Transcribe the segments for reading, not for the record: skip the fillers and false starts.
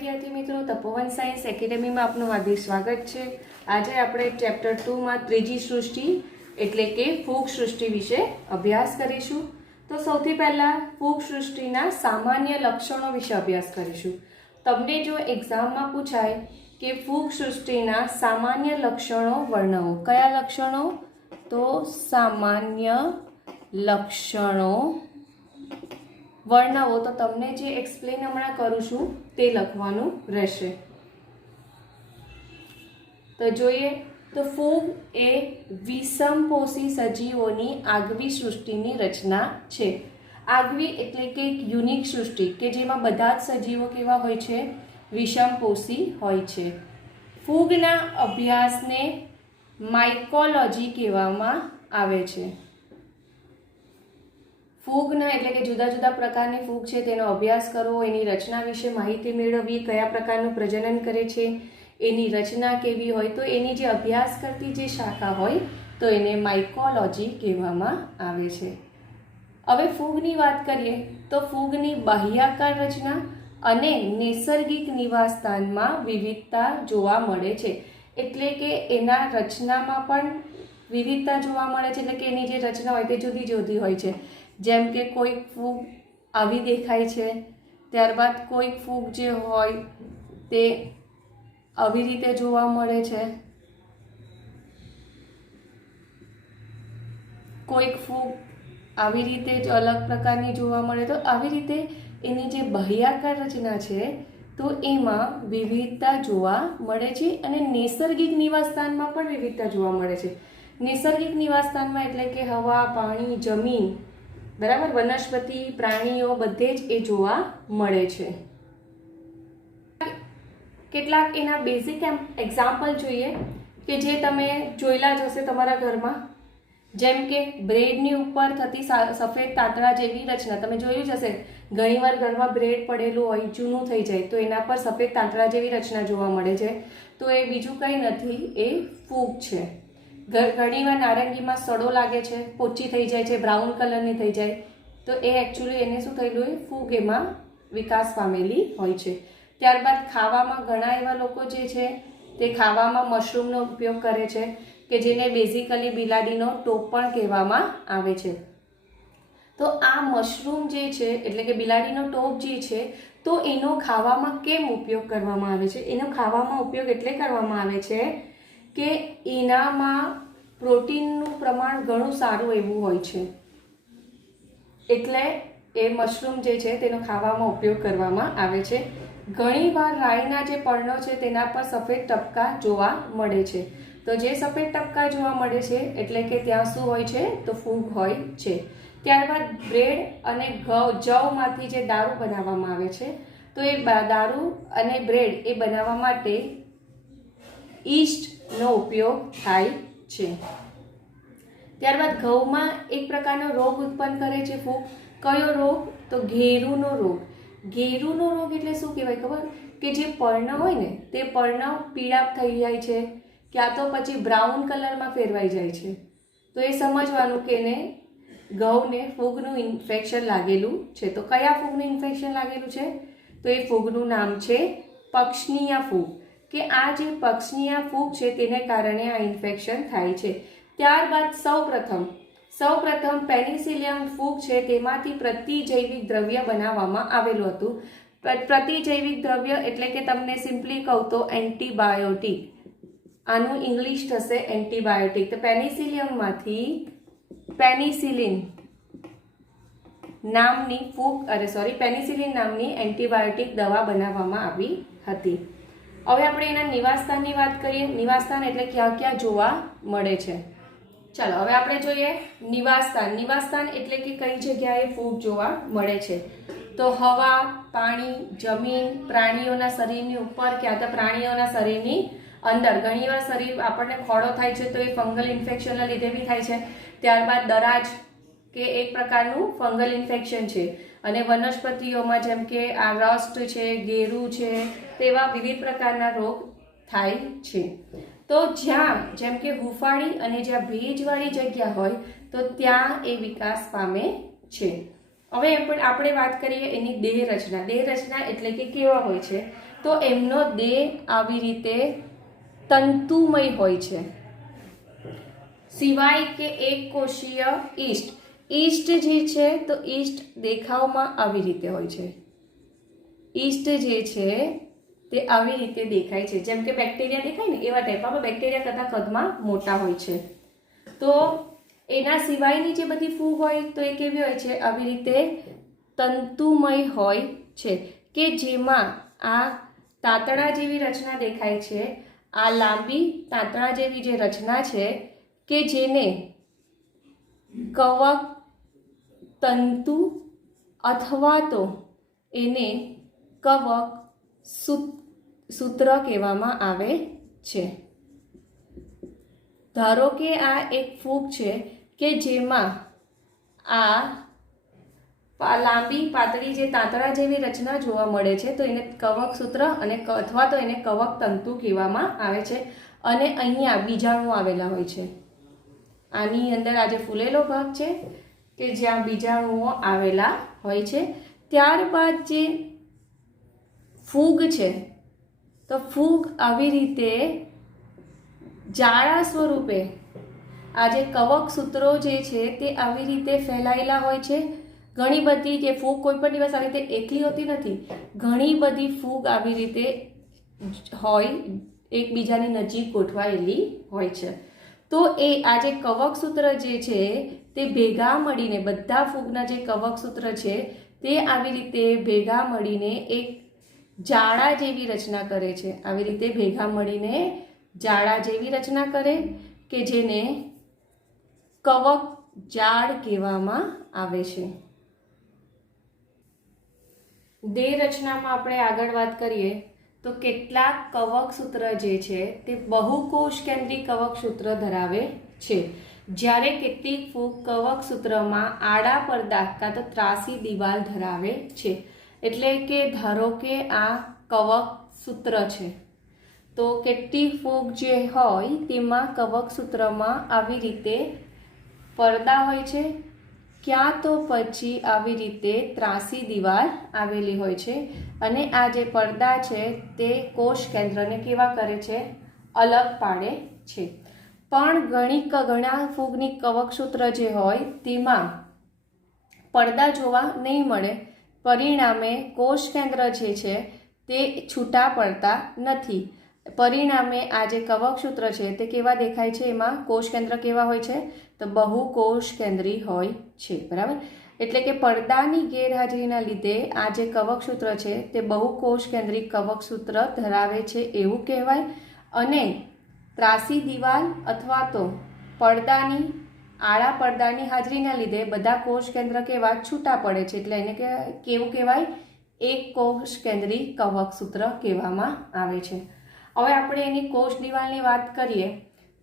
વિદ્યાર્થી મિત્રો, તપોવન સાયન્સ એકેડેમીમાં આપનું હાર્દિક સ્વાગત છે। આજે આપણે ચેપ્ટર 2 માં ત્રીજી સૃષ્ટિ એટલે કે ફૂગ સૃષ્ટિ વિશે અભ્યાસ કરીશું। તો સૌથી પહેલા ફૂગ સૃષ્ટિના સામાન્ય લક્ષણો વિશે અભ્યાસ કરીશું। તમને જો એક્ઝામમાં પૂછાય કે ફૂગ સૃષ્ટિના સામાન્ય લક્ષણો વર્ણવો, કયા લક્ષણો? તો સામાન્ય લક્ષણો વર્ણવો, તો તમને જે એક્સપ્લેન હમણાં કરું છું તે લખવાનું રહેશે। તો જોઈએ તો ફૂગ એ વિષમપોષી સજીવોની આગવી સૃષ્ટિની રચના છે। આગવી એટલે કે એક યુનિક સૃષ્ટિ કે જેમાં બધા જ સજીવો કેવા હોય છે? વિષમપોષી હોય છે। ફૂગના અભ્યાસને માઇકોલોજી કહેવામાં આવે છે। ફૂગના એટલે કે જુદા જુદા પ્રકારની ફૂગ છે તેનો અભ્યાસ કરવો, એની રચના વિશે માહિતી મેળવવી, કયા પ્રકારનું પ્રજનન કરે છે, એની રચના કેવી હોય, તો એની જે અભ્યાસ કરતી જે શાખા હોય તો એને માઇકોલોજી કહેવામાં આવે છે। હવે ફૂગની વાત કરીએ તો ફૂગની બાહ્યાકાર રચના અને નૈસર્ગિક નિવાસસ્થાનમાં વિવિધતા જોવા મળે છે। એટલે કે એના રચનામાં પણ વિવિધતા જોવા મળે છે, એટલે કે એની જે રચના હોય તે જુદી જુદી હોય છે। જેમ કે કોઈક ફૂગ આવી દેખાય છે, ત્યારબાદ કોઈક ફૂગ જે હોય તે આવી રીતે જોવા મળે છે, કોઈક ફૂગ આવી રીતે જ અલગ પ્રકારની જોવા મળે। તો આવી રીતે એની જે બાહ્યાકાર રચના છે તો એમાં વિવિધતા જોવા મળે છે અને નૈસર્ગિક નિવાસસ્થાનમાં પણ વિવિધતા જોવા મળે છે। નૈસર્ગિક નિવાસસ્થાનમાં એટલે કે હવા, પાણી, જમીન, બરાબર, વનસ્પતિ, પ્રાણીઓ બધે જ એ જોવા મળે છે। કેટલાક એના બેઝિક એક્ઝામ્પલ જોઈએ કે જે તમે જોયેલા જ હશે તમારા ઘરમાં। જેમ કે બ્રેડની ઉપર થતી સફેદ તાતણા જેવી રચના તમે જોયું જ હશે। ઘણીવાર ઘરમાં બ્રેડ પડેલું હોય, જૂનું થઈ જાય તો એના પર સફેદ તાતણા જેવી રચના જોવા મળે છે, તો એ બીજું કંઈ નથી, એ ફૂગ છે। ઘણીવાર નારંગીમાં સડો લાગે છે, પોચી થઈ જાય છે, બ્રાઉન કલરની થઈ જાય, તો એ એકચ્યુઅલી એને શું થયેલું હોય? ફૂગ એમાં વિકાસ પામેલી હોય છે। ત્યારબાદ ખાવામાં ઘણા એવા લોકો જે છે તે ખાવામાં મશરૂમનો ઉપયોગ કરે છે કે જેને બેઝિકલી બિલાડીનો ટોપ પણ કહેવામાં આવે છે। તો આ મશરૂમ જે છે એટલે કે બિલાડીનો ટોપ જે છે તો એનો ખાવામાં કેમ ઉપયોગ કરવામાં આવે છે? એનો ખાવામાં ઉપયોગ એટલે કરવામાં આવે છે કે એનામાં પ્રોટીનનું પ્રમાણ ઘણું સારું એવું હોય છે, એટલે એ મશરૂમ જે છે તેનો ખાવામાં ઉપયોગ કરવામાં આવે છે। ઘણીવાર રાઈના જે પર્ણો છે તેના પર સફેદ ટપકા જોવા મળે છે, તો જે સફેદ ટપકા જોવા મળે છે એટલે કે ત્યાં શું હોય છે? તો ફૂગ હોય છે। ત્યારબાદ બ્રેડ અને જવમાંથી જે દારૂ બનાવવામાં આવે છે તો એ દારૂ અને બ્રેડ એ બનાવવા માટે ઈસ્ટનો ઉપયોગ થાય છે। ત્યારબાદ ઘઉંમાં એક પ્રકારનો રોગ ઉત્પન્ન કરે છે ફૂગ। કયો રોગ? તો ઘેરુનો રોગ। ઘેરુનો રોગ એટલે શું કહેવાય ખબર? કે જે પર્ણ હોય ને તે પર્ણ પીળા થઈ જાય છે, ક્યાં તો પછી બ્રાઉન કલરમાં ફેરવાઈ જાય છે, તો એ સમજવાનું કે એને ઘઉંને ફૂગનું ઇન્ફેક્શન લાગેલું છે। તો કયા ફૂગનું ઇન્ફેક્શન લાગેલું છે? તો એ ફૂગનું નામ છે પક્ષનીયા ફૂગ, કે આ જે પક્ષનીયા ફૂગ છે તેને કારણે આ ઇન્ફેક્શન થાય છે। ત્યારબાદ સૌપ્રથમ પેનિસિલિયમ ફૂગ છે તેમાંથી પ્રતિજૈવિક દ્રવ્ય બનાવવામાં આવેલું હતું। પ્રતિજૈવિક દ્રવ્ય એટલે કે તમને સિમ્પલી કહું તો એન્ટીબાયોટિક, આનું ઇંગ્લિશ થશે એન્ટીબાયોટિક। તો પેનિસિલિયમમાંથી પેનિસિલિન નામની એન્ટીબાયોટિક દવા બનાવવામાં આવી હતી। હવે આપણે એના નિવાસસ્થાનની વાત કરીએ। નિવાસસ્થાન એટલે ક્યાં ક્યાં જોવા મળે છે? ચાલો હવે આપણે જોઈએ નિવાસસ્થાન। નિવાસસ્થાન એટલે કે કઈ જગ્યાએ ફૂગ જોવા મળે છે? તો હવા, પાણી, જમીન, પ્રાણીઓના શરીરની ઉપર, ક્યાં તો પ્રાણીઓના શરીરની અંદર। ઘણીવાર શરીર આપણને ખોડો થાય છે તો એ ફંગલ ઇન્ફેક્શનના લીધે બી થાય છે। ત્યારબાદ દરાજ કે એક પ્રકારનું ફંગલ ઇન્ફેક્શન છે, અને વનસ્પતિઓમાં જેમ કે આ રસ્ટ છે, ગેરુ છે, તેવા વિવિધ પ્રકારના રોગ થાય છે। તો જ્યાં જેમ કે હુંફાળી અને જ્યાં ભેજવાળી જગ્યા હોય તો ત્યાં એ વિકાસ પામે છે। હવે આપણે વાત કરીએ એની દેહ રચના। દેહ રચના એટલે કે કેવા હોય છે? તો એમનો દેહ આવી રીતે તંતુમય હોય છે. સિવાય કે એક કોષીય ઈસ્ટ. ઈસ્ટ જે છે તો ઈસ્ટ દેખાવમાં આવી રીતે હોય છે. ઈસ્ટ જે છે તે આવી રીતે દેખાય છે, જેમ કે બેક્ટેરિયા દેખાય ને એવા ટાઈપમાં, બેક્ટેરિયા કરતાં કદમાં મોટા હોય છે. તો એના સિવાયની જે બધી ફૂગ હોય તો એ કેવી હોય છે, આવી રીતે તંતુમય હોય છે, કે જેમાં આ તાંતણા જેવી રચના દેખાય છે. આ લાંબી તાંતણા જેવી જે રચના છે કે જેને કવક તંતુ અથવા તો એને કવક સૂત્ર કહેવામાં આવે છે. ધારો કે આ એક ફૂગ છે કે જેમાં આ લાંબી પાતળી જે તાંતણા જેવી રચના જોવા મળે છે, તો એને કવક સૂત્ર અને અથવા તો એને કવક તંતુ કહેવામાં આવે છે. અને અહીંયા બીજાણુ આવેલા હોય છે. આની અંદર આ જે ફૂલેલો ભાગ છે કે જ્યાં બીજાણુઓ આવેલા હોય છે. ત્યારબાદ જે ફૂગ છે તો ફૂગ આવી રીતે જાળા સ્વરૂપે આ જે કવક સૂત્રો જે છે તે આવી રીતે ફેલાયેલા હોય છે. ઘણી બધી જે ફૂગ કોઈ પણ દિવસ આવી રીતે એકલી હોતી નથી, ઘણી બધી ફૂગ આવી રીતે હોય, એકબીજાની નજીક ગોઠવાયેલી હોય છે. તો એ આ જે કવક સૂત્ર જે છે તે ભેગા મળીને, બધા ફૂગના જે કવક સૂત્ર છે તે આવી રીતે ભેગા મળીને એક જાળા જેવી રચના કરે છે. આવી રીતે ભેગા મળીને જાળા જેવી રચના કરે કે જેને કવક જાળ કહેવામાં આવે છે. દેહ રચનામાં આપણે આગળ વાત કરીએ તો કેટલાક કવક સૂત્ર જે છે તે બહુકોષ કેન્દ્રી કવક સૂત્ર ધરાવે છે, જ્યારે કેટલીક ફૂગ કવક સૂત્રમાં આડા પડદા કાં તો ત્રાસી દિવાલ ધરાવે છે. એટલે કે ધારો કે આ કવક સૂત્ર છે તો કેટલીક ફૂગ જે હોય તેમાં કવક સૂત્રમાં આવી રીતે પડદા હોય છે, ક્યાં તો પછી આવી રીતે ત્રાસી દિવાલ આવેલી હોય છે. અને આ જે પડદા છે તે કોષ કેન્દ્રને કેવા કરે છે, અલગ પાડે છે. પણ ઘણા ફૂગની કવક સૂત્ર જે હોય તેમાં પડદા જોવા નહીં મળે, પરિણામે કોષ કેન્દ્ર જે છે તે છૂટા પડતા નથી. પરિણામે આ જે કવક સૂત્ર છે તે કેવા દેખાય છે, એમાં કોષ કેન્દ્ર કેવા હોય છે તો બહુકોષ કેન્દ્રી હોય છે. બરાબર, એટલે કે પડદાની ગેરહાજરીના લીધે આ જે કવક સૂત્ર છે તે બહુકોષ કેન્દ્રી કવક સૂત્ર ધરાવે છે એવું કહેવાય. અને ત્રાસી દિવાલ અથવા તો પડદાની આડા પડદાની હાજરીના લીધે બધા કોષ કેન્દ્ર કેવા છૂટા પડે છે, એટલે એને કેવું કહેવાય, એક કોષ કેન્દ્રી કવક સૂત્ર કહેવામાં આવે છે. હવે આપણે એની કોષ દિવાલની વાત કરીએ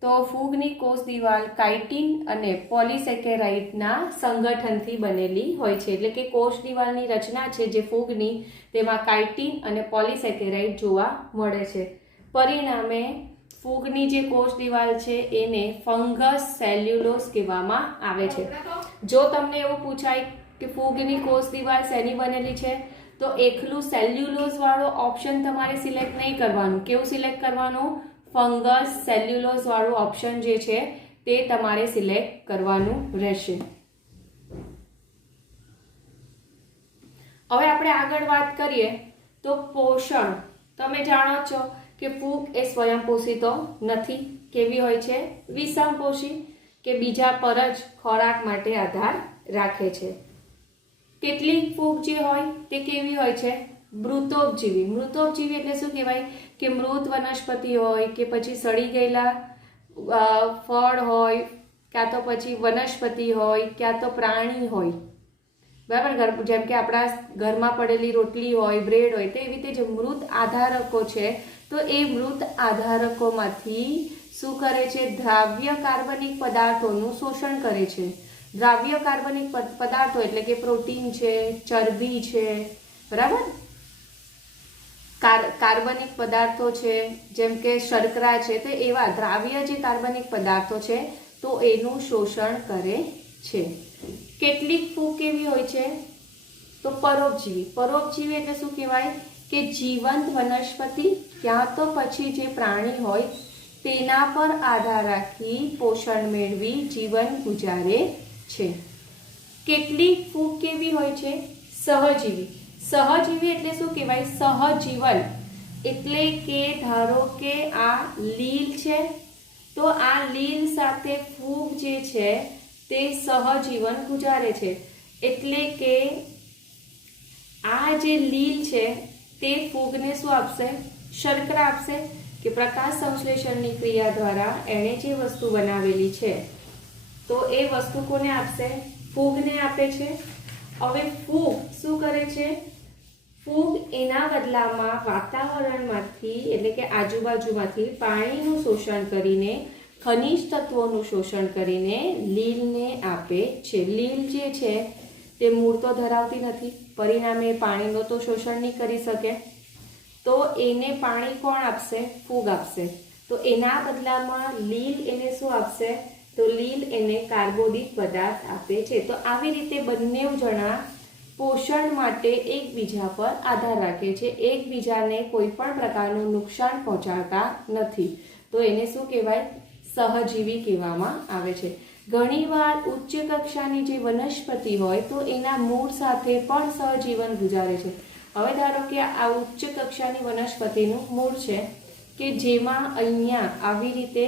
તો ફૂગની કોષ દિવાલ કાઇટિન અને પોલિસેકેરાઇડના સંગઠનથી બનેલી હોય છે. એટલે કે કોષ દિવાલની રચના છે જે ફૂગની, તેમાં કાઇટિન અને પોલિસેકેરાઇડ જોવા મળે છે. પરિણામે ફૂગની જે કોષ દિવાલ છે એને ફંગસ સેલ્યુલોઝ કહેવામાં આવે છે. જો તમને એવું પૂછાય કે ફૂગની કોષ દિવાલ શેની બનેલી છે તો એકલું સેલ્યુલોઝ વાળો ઓપ્શન તમારે સિલેક્ટ નહીં કરવાનું. કેવું સિલેક્ટ કરવાનું, ફંગસ સેલ્યુલોઝ વાળું ઓપ્શન જે છે તે તમારે સિલેક્ટ કરવાનું રહેશે. હવે આપણે આગળ વાત કરીએ તો પોષણ. તમે જાણો છો કે ફૂગ એ સ્વયંપોષી તો નથી, કેવી હોય છે, વિષમપોષી, કે બીજા પર જ ખોરાક માટે આધાર રાખે છે. કેટલીક ફૂગ જે હોય તે કેવી હોય છે, મૃતોપજીવી. મૃતોપજીવી એટલે શું કહેવાય કે મૃત વનસ્પતિ હોય કે પછી સડી ગયેલા ફળ હોય, ક્યાં તો પછી વનસ્પતિ હોય, ક્યાં તો પ્રાણી હોય. બરાબર, જેમ કે આપણા ઘરમાં પડેલી રોટલી હોય, બ્રેડ હોય, તો એવી રીતે જે મૃત આધારકો છે તો એ મૃત આધારકોમાંથી શું કરે છે, દ્રાવ્ય કાર્બનિક પદાર્થોનું શોષણ કરે છે. દ્રાવ્ય કાર્બનિક પદાર્થો એટલે કે પ્રોટીન છે, ચરબી છે, બરાબર, કાર્બનિક પદાર્થો છે જેમ કે શર્કરા છે, તો એવા દ્રાવ્ય જે કાર્બનિક પદાર્થો છે તો એનું શોષણ કરે છે. કેટલીક ફૂગ કેવી હોય છે તો પરોપજીવી. પરોપજીવી એટલે શું કહેવાય કે જીવંત વનસ્પતિ ક્યાં તો પછી જે પ્રાણી હોય તેના પર આધાર રાખી પોષણ મેળવી જીવન ગુજારે છે. કેટલીક ફૂગ કેવી હોય છે? સહજીવી. સહજીવી એટલે શું કહેવાય? સહજીવન એટલે કે ધારો કે આ લીલ છે, તો આ લીલ સાથે ફૂગ જે છે તે સહજીવન ગુજારે છે. એટલે કે આ જે લીલ છે તે ફૂગને શું આપશે? શર્કરા આપશે કે પ્રકાશ સંશ્લેષણની ક્રિયા દ્વારા એણે જે વસ્તુ બનાવેલી છે તો એ વસ્તુ કોને આપશે? ફૂગને આપે છે. હવે ફૂગ શું કરે છે? ફૂગ એના બદલામાં વાતાવરણમાંથી એટલે કે આજુબાજુમાંથી પાણીનું શોષણ કરીને, ખનિજ તત્વોનું શોષણ કરીને લીલને આપે છે. લીલ જે છે તે મૂળ તો ધરાવતી નથી, પરિણામે પાણીનું તો શોષણ નહીં કરી શકે, તો એને પાણી કોણ આપશે? ફૂગ આપશે. તો એના બદલામાં લીલ એને શું આપશે? તો લીલ એને કાર્બોદિત પદાર્થ આપે છે. તો આવી રીતે બંને જણા પોષણ માટે એકબીજા પર આધાર રાખે છે, એકબીજાને કોઈ પણ પ્રકારનું નુકસાન પહોંચાડતા નથી. તો એને શું કહેવાય? સહજીવી કહેવામાં આવે છે. ઘણીવાર ઉચ્ચ કક્ષાની જે વનસ્પતિ હોય તો એના મૂળ સાથે પણ સહજીવન ગુજારે છે. હવે ધારો કે આ ઉચ્ચ કક્ષાની વનસ્પતિનું મૂળ છે કે જેમાં અહીંયા આવી રીતે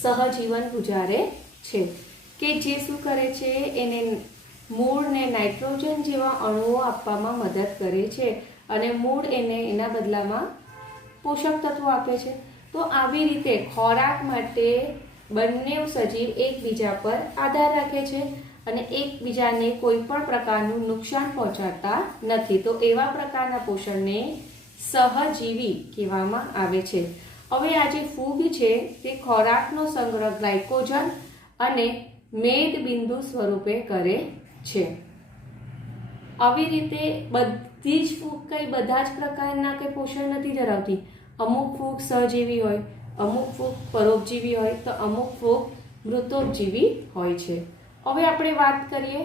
સહજીવન ગુજારે છે, કે જે શું કરે છે? એને મૂળને નાઇટ્રોજન જેવા અણુઓ આપવામાં મદદ કરે છે અને મૂળ એને એના બદલામાં પોષક તત્વો આપે છે. તો આવી રીતે ખોરાક માટે બંને સજીવ એકબીજા પર આધાર રાખે છે અને એકબીજાને કોઈ પણ પ્રકારનું નુકસાન પહોંચાડતા નથી. તો એવા પ્રકારના પોષણને સહજીવી કહેવામાં આવે છે. હવે આ જે ફૂગ છે તે ખોરાકનો સંગ્રહ ગ્લાયકોજન અને મેદ બિંદુ સ્વરૂપે કરે છે. આવી રીતે બધી જ ફૂગ કઈ બધા જ પ્રકારના કે પોષણ નથી ધરાવતી. અમુક ફૂગ સહજીવી હોય, અમુક ફૂગ પરોપજીવી હોય, તો અમુક ફૂગ મૃતોપજીવી હોય છે. હવે આપણે વાત કરીએ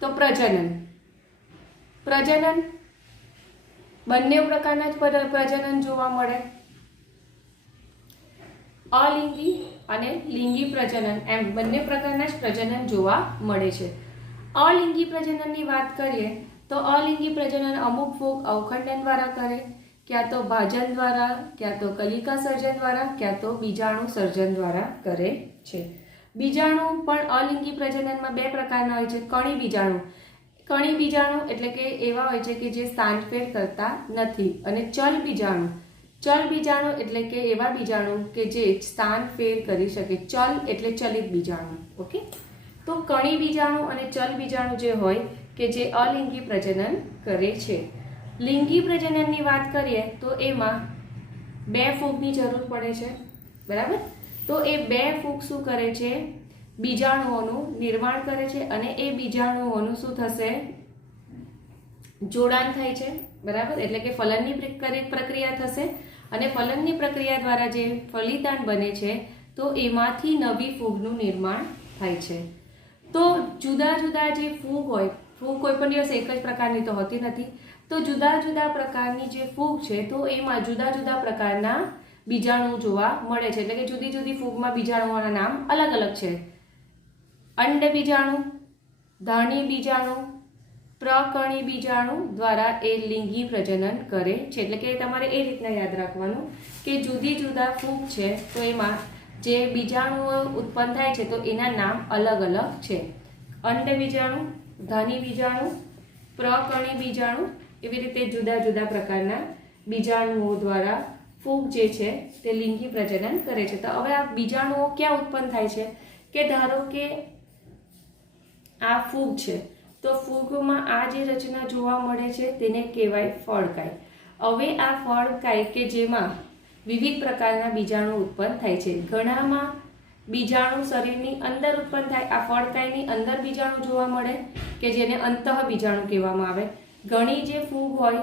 તો પ્રજનન. પ્રજનન બંને પ્રકારના જ પ્રજનન જોવા મળે. અલિંગી અને લિંગી પ્રજનન એમ બંને પ્રકારના જ પ્રજનન જોવા મળે છે. અલિંગી પ્રજનનની વાત કરીએ તો અલિંગી પ્રજનન અમુક ફૂગ અવખંડન દ્વારા કરે, ક્યાં તો ભાજન દ્વારા, ક્યાં તો કલિકા સર્જન દ્વારા, ક્યાં તો બીજાણુ સર્જન દ્વારા કરે છે. બીજાણુ પણ અલિંગી પ્રજનનમાં બે પ્રકારના હોય છે. કણી બીજાણુ. કણી બીજાણુ એટલે કે એવા હોય છે કે જે સ્થાનફેર કરતા નથી, અને ચલ બીજાણુ. ચલ બીજાણુ એટલે કે એવા બીજાણુ કે જે સ્થાનફેર કરી શકે. ચલ એટલે ચલિત બીજાણુ. ઓકે, તો કણી બીજાણુ અને ચલ બીજાણુ જે હોય કે જે અલિંગી પ્રજનન કરે છે. લિંગી પ્રજનનની વાત કરીએ તો એમાં બે ફૂગની જરૂર પડે છે, બરાબર? તો એ બે ફૂગ શું કરે છે? બીજાણુઓનું નિર્માણ કરે છે અને એ બીજાણુઓનું શું થશે? જોડાણ થાય છે, બરાબર? એટલે કે ફલનની પ્રક્રિયા થશે અને ફલનની પ્રક્રિયા દ્વારા જે ફલિતાંડ બને છે તો એમાંથી નવી ફૂગનું નિર્માણ થાય છે. તો જુદા જુદા જે ફૂગ હોય, ફૂગ કોઈ પણ દિવસ એક જ પ્રકારની તો હોતી નથી, તો જુદા જુદા પ્રકારની જે ફૂગ છે તો એમાં જુદા જુદા પ્રકારના બીજાણુ જોવા મળે છે. એટલે કે જુદી જુદી ફૂગમાં બીજાણુઓના નામ અલગ અલગ છે. અંડ બીજાણુ, ધાણી બીજાણુ, પ્રકણી બીજાણુ દ્વારા એ લિંગી પ્રજનન કરે છે. એટલે કે તમારે એ રીતના યાદ રાખવાનું કે જુદી જુદા ફૂગ છે તો એમાં જે બીજાણુઓ ઉત્પન્ન થાય છે તો એના નામ અલગ અલગ છે. અંડ બીજાણુ, ધાની બીજાણુ, પ્રકણી બીજાણુ, એવી રીતે જુદા જુદા પ્રકારના બીજાણુઓ દ્વારા ફૂગ જે છે તે લિંગી પ્રજનન કરે છે. તો હવે આ બીજાણુઓ ક્યાં ઉત્પન્ન થાય છે? કે ધારો કે આ ફૂગ છે તો ફૂગમાં આ જે રચના જોવા મળે છે તેને કહેવાય ફળકાય. હવે આ ફળકાય કે જેમાં વિવિધ પ્રકારના બીજાણુ ઉત્પન્ન થાય છે. ઘણામાં બીજાણુ શરીરની અંદર ઉત્પન્ન થાય. આ ફળકાયની અંદર બીજાણુ જોવા મળે કે જેને અંતઃ બીજાણુ કહેવામાં આવે. ઘણી જે ફૂગ હોય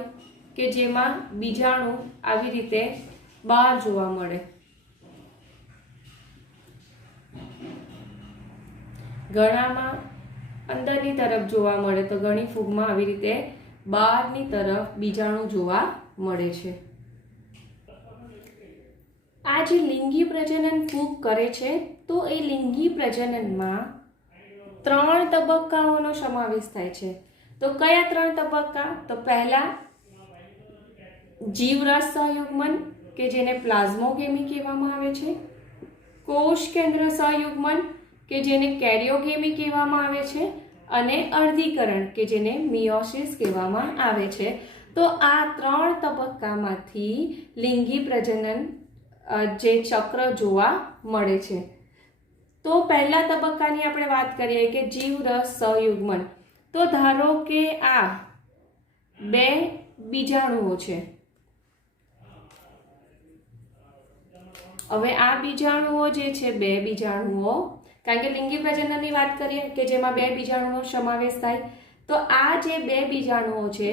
કે જેમાં બીજાણુ આવી રીતે બહાર જોવા મળે. ઘણામાં અંદરની તરફ જોવા મળે, તો ઘણી ફૂગમાં આવી રીતે બહારની તરફ બીજાણુ જોવા મળે છે। આ જે લિંગી પ્રજનન ફૂગ કરે છે તો એ લિંગી પ્રજનનમાં 3 તબક્કાઓનો સમાવેશ થાય છે। તો કયા 3 તબક્કા? તો પહેલા જીવરસ સહયુગ્મન કે જેને પ્લાઝ્મોગેમી કહેવામાં આવે છે, કોષ કેન્દ્ર સહયુગ્મન કે જેને કેરિયોગેમી કહેવામાં આવે છે, અને અર્ધીકરણ કે જેને મિયોસિસ કહેવામાં આવે છે। તો આ 3 તબક્કામાંથી લિંગી પ્રજનન જે ચક્ર જોવા મળે છે। તો પહેલા તબક્કાની આપણે વાત કરીએ કે જીવરસ સહયુગ્મન। તો ધારો કે આ 2 બીજાણુઓ છે। હવે આ બીજાણુઓ જે છે 2 બીજાણુઓ, કારણ કે લિંગી પ્રજનનની વાત કરીએ કે જેમાં 2 બીજાણુનો સમાવેશ થાય, તો આ જે 2 બીજાણુઓ છે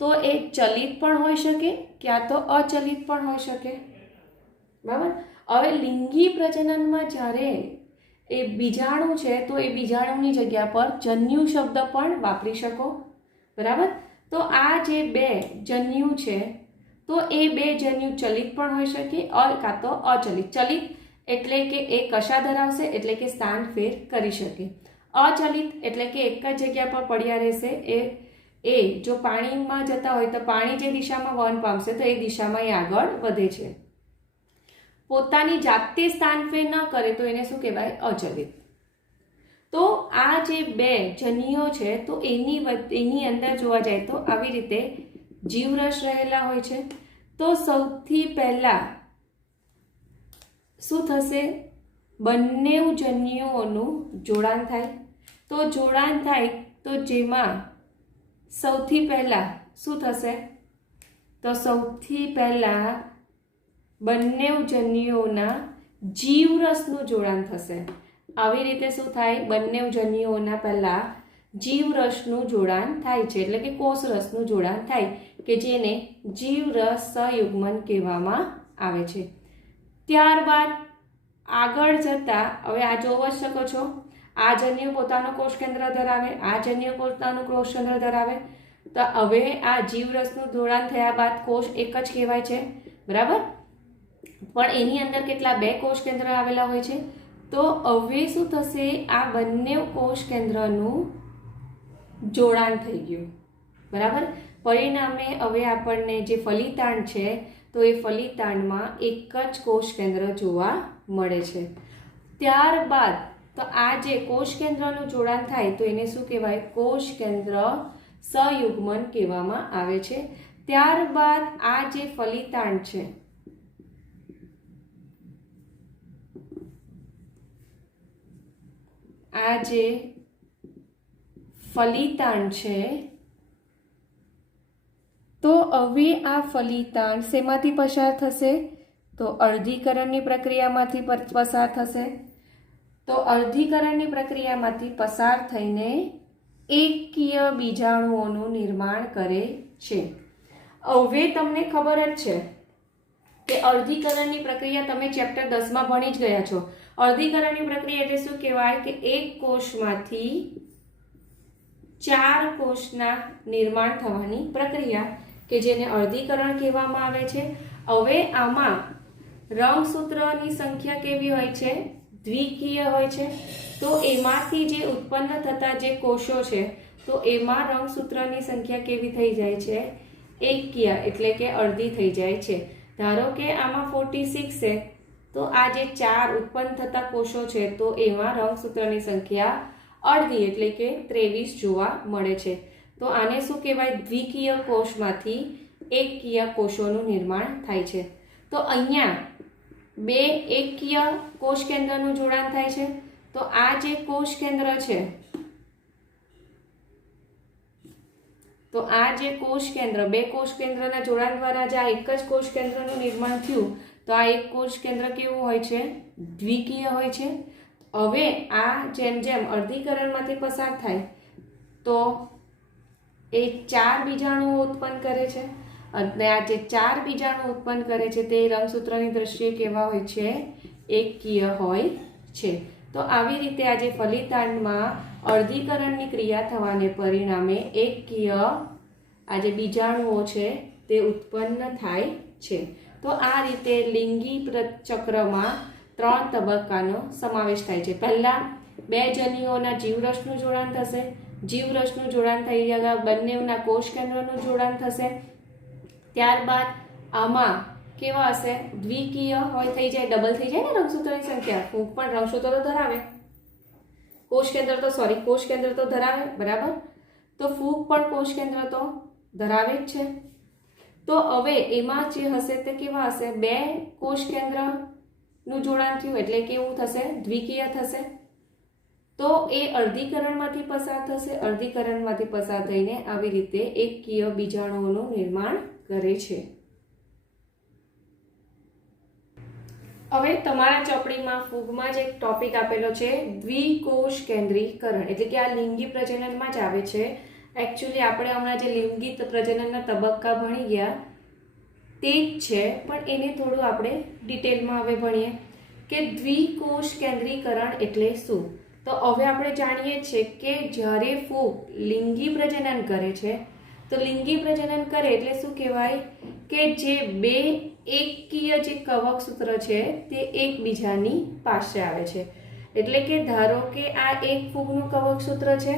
તો એ ચલિત પણ હોઈ શકે ક્યાં તો અચલિત પણ હોઈ શકે, બરાબર। હવે લિંગી પ્રજનનમાં જ્યારે એ બીજાણુ છે તો એ બીજાણુની જગ્યા પર જન્યુ શબ્દ પણ વાપરી શકો, બરાબર। તો આ જે 2 જન્યુ છે તો એ 2 જન્યુ ચલિત પણ હોઈ શકે કાં તો અચલિત। ચલિત એટલે કે એ કશા ધરાવશે એટલે કે સ્થાન ફેર કરી શકે, અચલિત એટલે કે એક જ જગ્યા પર પડ્યા રહેશે। એ જો પાણીમાં જતા હોય તો પાણી જે દિશામાં વહન પામશે તો એ દિશામાં એ આગળ વધે છે। પોતાની જાતે સ્થાન ફેર ન કરે તો એને શું કહેવાય? અચલિત। તો આ જે 2 જન્યુઓ છે તો એની અંદર જોવા જાય તો આવી રીતે જીવરસ રહેલા હોય છે। તો સૌથી પહેલા શું થશે? બંને જન્યુઓનું જોડાણ થાય। તો જોડાણ થાય તો જેમાં સૌથી પહેલા શું થશે? તો સૌથી પહેલા બંને જન્યુઓના જીવરસનું જોડાણ થશે। આવી રીતે શું થાય? બંને જન્યુઓના પહેલા જીવરસનું જોડાણ થાય છે, એટલે કે કોષરસનું જોડાણ થાય કે જેને જીવરસ સહયુગ્મન કહેવામાં આવે છે। ત્યારબાદ આગળ જતા હવે આ જોઈ શકો છો, આ જન્યુ પોતાનો કોષ કેન્દ્ર ધરાવે, આ જન્યુ પોતાનું કોષ કેન્દ્ર ધરાવે। તો હવે આ જીવરસનું જોડાણ થયા બાદ કોષ એક જ કહેવાય છે, બરાબર। પણ એની અંદર કેટલા? 2 કોષ કેન્દ્ર આવેલા હોય છે। તો હવે શું થશે? આ બંને કોષ કેન્દ્રનું જોડાણ થઈ ગયું, બરાબર। પરિણામે હવે આપણને જે ફલિતાંડ છે તો એ ફલિતાંડમાં એક જ કોષ કેન્દ્ર જોવા મળે છે। ત્યારબાદ તો આ જે કોષ કેન્દ્રનું જોડાણ થાય તો એને શું કહેવાય? કોષ કેન્દ્ર સહયુગ્મન કહેવામાં આવે છે। ત્યારબાદ આ જે ફલિતાંડ છે તો હવે આ ફલિતાંડ શેમાંથી પસાર થશે? તો અર્ધીકરણની પ્રક્રિયામાંથી પસાર થશે। તો અર્ધીકરણની પ્રક્રિયામાંથી પસાર થઈને એકકીય બીજાણુઓનું નિર્માણ કરે છે। હવે તમને ખબર જ છે કે અર્ધીકરણની પ્રક્રિયા તમે ચેપ્ટર 10માં ભણી જ ગયા છો। અર્ધીકરણની પ્રક્રિયા એટલે શું કહેવાય? કે એક કોષમાંથી 4 કોષના નિર્માણ થવાની પ્રક્રિયા કે જેને અર્ધીકરણ કહેવામાં આવે છે। હવે આમાં રંગસૂત્રની સંખ્યા કેવી હોય છે? દ્વિકીય હોય છે। તો એમાંથી જે ઉત્પન્ન થતા જે કોષો છે તો એમાં રંગસૂત્રની સંખ્યા કેવી થઈ જાય છે? એકકીય એટલે કે અડધી થઈ જાય છે। ધારો કે આમાં 46 છે તો આ જે 4 ઉત્પન્ન થતા કોષો છે તો એમાં રંગસૂત્રની સંખ્યા અડધી એટલે કે 23 જોવા મળે છે। તો આને શું કહેવાય? દ્વિકીય કોષમાંથી એકકીય કોષોનું નિર્માણ થાય છે। તો અહીંયા 2 એકકીય કોષ કેન્દ્રનું જોડાણ થાય છે। તો આ જે કોષ કેન્દ્ર છે તો આ જે કોષ કેન્દ્ર 2 કોષ કેન્દ્રના જોડાણ દ્વારા જ આ એક જ કોષ કેન્દ્રનું નિર્માણ થયું તો આ એક કોષ કેન્દ્ર કેવું હોય છે? દ્વિકીય હોય છે। હવે આ જેમ જેમ અર્ધીકરણમાંથી પસાર થાય તો એ 4 બીજાણુઓ ઉત્પન્ન કરે છે અને આ જે 4 બીજાણુ ઉત્પન્ન કરે છે તે રંગસૂત્રની દ્રષ્ટિએ કેવા હોય છે? એકકીય હોય છે। તો આવી રીતે આ જે ફલિતાંડમાં અર્ધીકરણની ક્રિયા થવાને પરિણામે એકકીય આ જે બીજાણુઓ છે તે ઉત્પન્ન થાય છે. તો આ રીતે લિંગી ચક્રમાં 3 તબક્કાનો સમાવેશ થાય છે. પહેલા 2 જનીઓના જીવરસનું જોડાણ થશે, જીવરસનું જોડાણ થઈ ગયા બંનેના કોષ કેન્દ્રનું જોડાણ થશે. ત્યારબાદ આમાં કેવા હશે, દ્વિકીય હોય થઈ જાય, ડબલ થઈ જાય ને રંગસૂત્રોની સંખ્યા. ફૂગ પણ રંગસૂત્રો તો ધરાવે, કોષ કેન્દ્ર તો ધરાવે, બરાબર. તો ફૂગ પણ કોષ કેન્દ્ર તો ધરાવે જ છે. તો હવે એમાં જે હશે તે કેવા હશે, 2 કોષ કેન્દ્રનું જોડાણ થયું એટલે કેવું થશે, દ્વિકીય થશે. તો એ અર્ધીકરણમાંથી પસાર થશે, અર્ધીકરણમાંથી પસાર થઈને આવી રીતે એકકીય બીજાણુઓનું નિર્માણ કરે છે. હવે તમારા ચોપડીમાં ફૂગમાં જ એક ટોપિક આપેલો છે દ્વિકોષ કેન્દ્રીકરણ, એટલે કે આ લિંગી પ્રજનનમાં જ આવે છે. એકચ્યુઅલી આપણે હમણાં જે લિંગી પ્રજનનના તબક્કા ભણી ગયા તે જ છે, પણ એને થોડું આપણે ડિટેલમાં હવે ભણીએ કે દ્વિકોષ કેન્દ્રીકરણ એટલે શું. તો હવે આપણે જાણીએ છીએ કે જ્યારે ફૂગ લિંગી પ્રજનન કરે છે તો લિંગી પ્રજનન કરે એટલે શું કહેવાય કે જે 2 એકકીય જે કવક સૂત્ર છે તે એકબીજાની પાસે આવે છે. એટલે કે ધારો કે આ એક ફૂગનું કવક સૂત્ર છે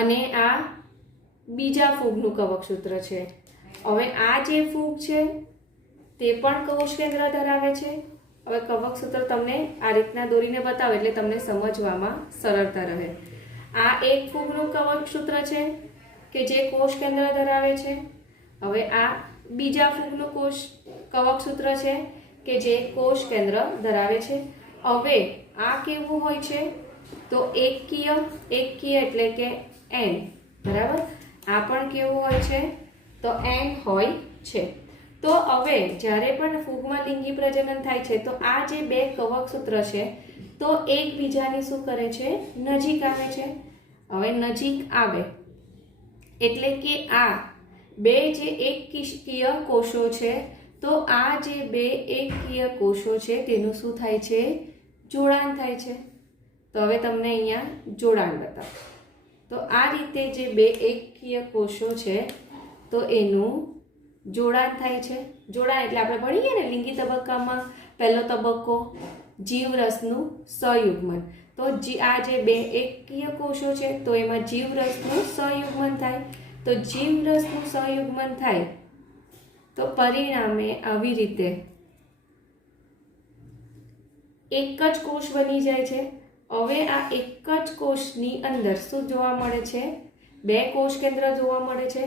અને આ બીજા ફૂગનું કવક સૂત્ર છે. હવે આ જે ફૂગ છે તે પણ કોષ કેન્દ્ર ધરાવે છે. હવે કવક સૂત્ર તમને આ રીતના દોરીને બતાવો એટલે તમને સમજવામાં સરળતા રહે. આ એક ફૂગનું કવક સૂત્ર છે કે જે કોષ કેન્દ્ર ધરાવે છે. હવે આ બીજા ફૂગનું કવક સૂત્ર છે કે જે કોષ કેન્દ્ર ધરાવે છે. હવે આ કેવું હોય છે તો એકકીય એટલે કે N, બરાબર. આ પણ કેવું હોય છે તો N હોય છે. તો હવે જ્યારે પણ ફૂગમાં લિંગી પ્રજનન થાય છે તો આ જે 2 કવક સૂત્ર છે તો એકબીજાની શું કરે છે, નજીક આવે છે. હવે નજીક આવે એટલે કે આ 2 જે એકકીય કોષો છે તો આ જે 2 એકકીય કોષો છે તેનું શું થાય છે, જોડાણ થાય છે. તો હવે તમને અહીંયા જોડાણ બતાવો. તો આ રીતે જે 2 એકકીય કોષો છે તો એનું જોડાણ થાય છે. જોડાણ એટલે આપણે ભણી ગયા ને લિંગી તબક્કામાં પહેલો તબક્કો જીવરસનું સંયુગ્મન. તો આ જે 2 એકકીય કોષો છે તો એમાં જીવરસનું સંયુગ્મન થાય. તો જીવરસનું સંયુગ્મન થાય તો પરિણામે આવી રીતે એક જ કોષ બની જાય છે. હવે આ એક જ કોષની અંદર શું જોવા મળે છે, 2 કોષ કેન્દ્ર જોવા મળે છે.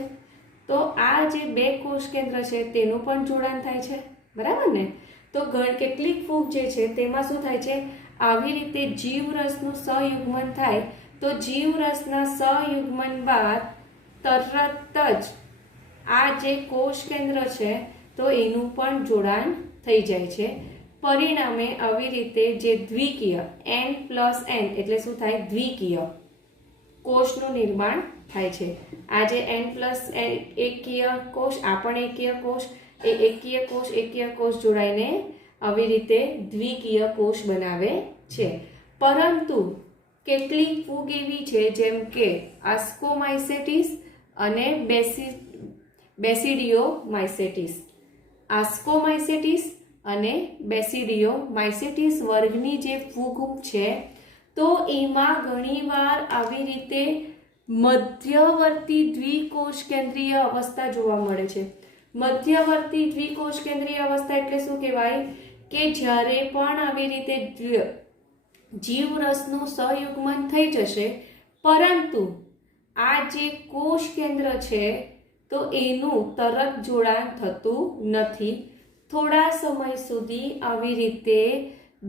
તો આ જે 2 કોષ કેન્દ્ર છે તેનું પણ જોડાણ થાય છે, બરાબર ને. તો કેટલીક ફૂગ જે છે તેમાં શું થાય છે, આવી રીતે જીવરસનું સંયુગ્મન થાય તો જીવરસના સંયુગ્મન બાદ તરત જ આ જે કોષ કેન્દ્ર છે તો એનું પણ જોડાણ થઈ જાય છે. પરિણામે આવી રીતે જે દ્વિકીય N+N એટલે શું થાય, દ્વિકીય કોષનું નિર્માણ થાય છે. આ જે N+N એકકીય કોષ, આ પણ એકકીય કોષ, એ એકકીય કોષ જોડાઈને આવી રીતે દ્વિકીય કોષ બનાવે છે. પરંતુ કેટલીક ફૂગ એવી છે જેમ કે આસ્કોમાઇસેટિસ અને બેસિડિયોમાઇસેટિસ. આસ્કોમાઇસેટિસ અને બેસિડિયોમાઇસેટિસ વર્ગની જે ફૂગ છે તો એમાં ઘણીવાર આવી રીતે મધ્યવર્તી દ્વિકોષ કેન્દ્રીય અવસ્થા જોવા મળે છે. મધ્યવર્તી દ્વિકોષ કેન્દ્રીય અવસ્થા એટલે શું કહેવાય કે જ્યારે પણ આવી રીતે જીવરસનું સંયુગ્મન થઈ જશે પરંતુ આ જે કોષ કેન્દ્ર છે તો એનું તરત જોડાણ થતું નથી. થોડા સમય સુધી આવી રીતે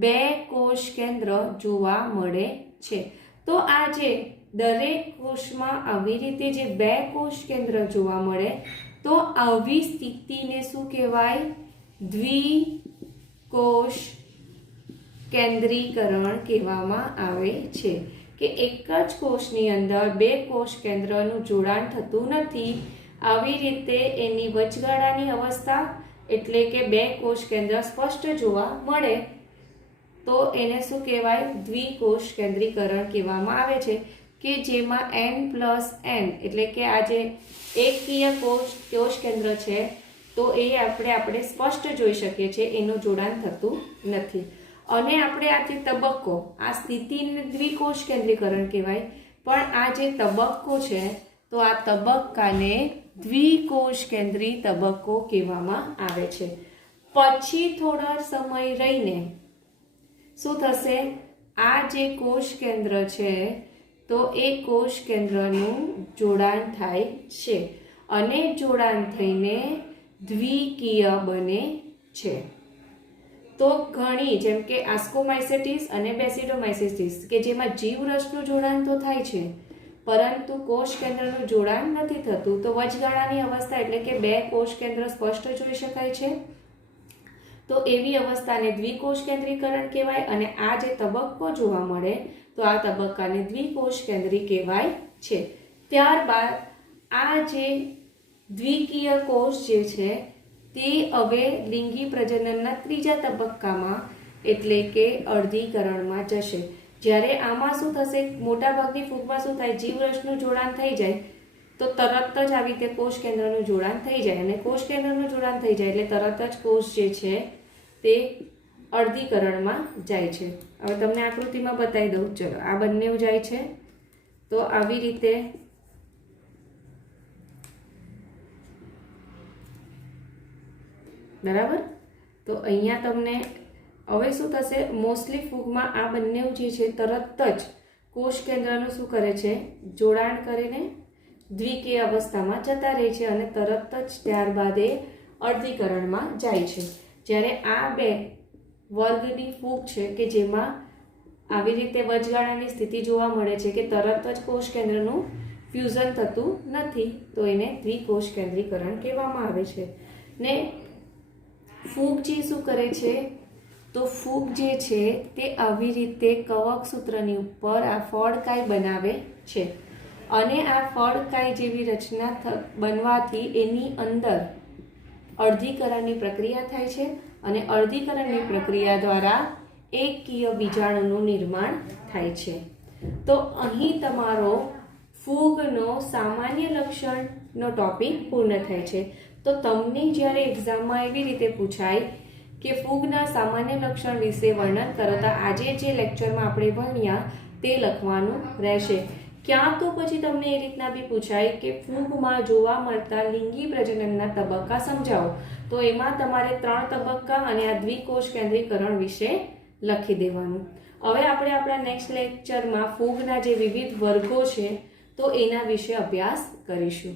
2 કોષ કેન્દ્ર જોવા મળે છે. તો આ જે દરેક કોષમાં આવી રીતે જે 2 કોષ કેન્દ્ર જોવા મળે તો આવી સ્થિતિને શું કહેવાય, દ્વિકોષ કેન્દ્રીકરણ કહેવામાં આવે છે. કે એક જ કોષની અંદર 2 કોષ કેન્દ્રનું જોડાણ થતું નથી. આવી રીતે એની વચગાળાની અવસ્થા એટલે કે 2 કોષ કેન્દ્ર સ્પષ્ટ જોવા મળે તો એને શું કહેવાય, દ્વિકોષ કેન્દ્રીકરણ કહેવામાં આવે છે. કે જેમાં N+N એટલે કે આ જે એકકીય કોષ કેન્દ્ર છે તો એ આપણે સ્પષ્ટ જોઈ શકીએ છીએ, એનું જોડાણ થતું નથી. અને આપણે આ જે તબક્કો, આ સ્થિતિને દ્વિકોષ કેન્દ્રીકરણ કહેવાય, પણ આ જે તબક્કો છે તો આ તબક્કાને દ્વિકોષ કેન્દ્રી તબક્કો કહેવામાં આવે છે. પછી થોડા સમય રહીને શું થશે, આ જે કોષ કેન્દ્ર છે તો એ કોષ કેન્દ્રનું જોડાણ થાય છે અને જોડાણ થઈને દ્વિકીય બને છે. તો ઘણી જેમ કે આસ્કોમાઇસેટિસ અને બેસિડોમાઇસેટિસ કે જેમાં જીવરસનું જોડાણ તો થાય છે પરંતુ કોષ કેન્દ્રનું જોડાણ નથી થતું, તો વચગાળાની અવસ્થા એટલે કે બે કોષ કેન્દ્ર સ્પષ્ટ જોઈ શકાય છે, તો એવી અવસ્થાને દ્વિકોષ કેન્દ્રીકરણ કહેવાય. અને આ જે તબક્કો જોવા મળે તો આ તબક્કાને દ્વિકોષ કેન્દ્રી કહેવાય છે. ત્યારબાદ આ જે દ્વિકીય કોષ જે છે તે હવે લિંગી પ્રજનનના ત્રીજા તબક્કામાં એટલે કે અર્ધીકરણમાં જશે. જ્યારે આમાં શું થશે, મોટાભાગની ફૂગમાં શું થાય, જીવરસનું જોડાણ થઈ જાય તો તરત જ આવી રીતે કોષ કેન્દ્રનું જોડાણ થઈ જાય, અને કોષ કેન્દ્રનું જોડાણ થઈ જાય એટલે તરત જ કોષ જે છે તે અર્ધીકરણમાં જાય છે. હવે તમને આકૃતિમાં બતાવી દઉં. ચલો, આ બંને જાય છે તો આવી રીતે બરાબર. તો અહીંયા તમને હવે શું થશે, મોસ્ટલી ફૂગમાં આ બંને જે છે તરત જ કોષ કેન્દ્રનું શું કરે છે, જોડાણ કરીને દ્વિકીય અવસ્થામાં જતા રહે છે અને તરત જ ત્યારબાદ એ અર્ધીકરણમાં જાય છે. જ્યારે આ બે વર્ગની ફૂગ છે કે જેમાં આવી રીતે વચગાળાની સ્થિતિ જોવા મળે છે કે તરત જ કોષ કેન્દ્રનું ફ્યુઝન થતું નથી, તો એને દ્વિકોષ કેન્દ્રીકરણ કહેવામાં આવે છે. ને ફૂગ જે શું કરે છે, તો ફૂગ જે છે તે આવી રીતે કવક સૂત્રની ઉપર આ ફળકાય બનાવે છે અને આ ફળકાય જેવી રચના બનવાથી એની અંદર અર્ધીકરણની પ્રક્રિયા થાય છે અને અર્ધીકરણની પ્રક્રિયા દ્વારા એકકીય બીજાણુનું નિર્માણ થાય છે. તો અહીં તમારો ફૂગનો સામાન્ય લક્ષણનો ટોપિક પૂર્ણ થાય છે. તો તમને જ્યારે એક્ઝામમાં એવી રીતે પૂછાય કે ફૂગના સામાન્ય લક્ષણ વિશે વર્ણન કરતા આજે જે લેક્ચરમાં આપણે ભણ્યા તે લખવાનું રહેશે. ક્યાં તો પછી તમને એ રીતના બી પૂછાય કે ફૂગમાં જોવા મળતા લિંગી પ્રજનનના તબક્કા સમજાવો, તો એમાં તમારે 3 તબક્કા અને આ દ્વિકોષ કેન્દ્રીકરણ વિશે લખી દેવાનું. હવે આપણે આપણા નેક્સ્ટ લેક્ચરમાં ફૂગના જે વિવિધ વર્ગો છે તો એના વિશે અભ્યાસ કરીશું.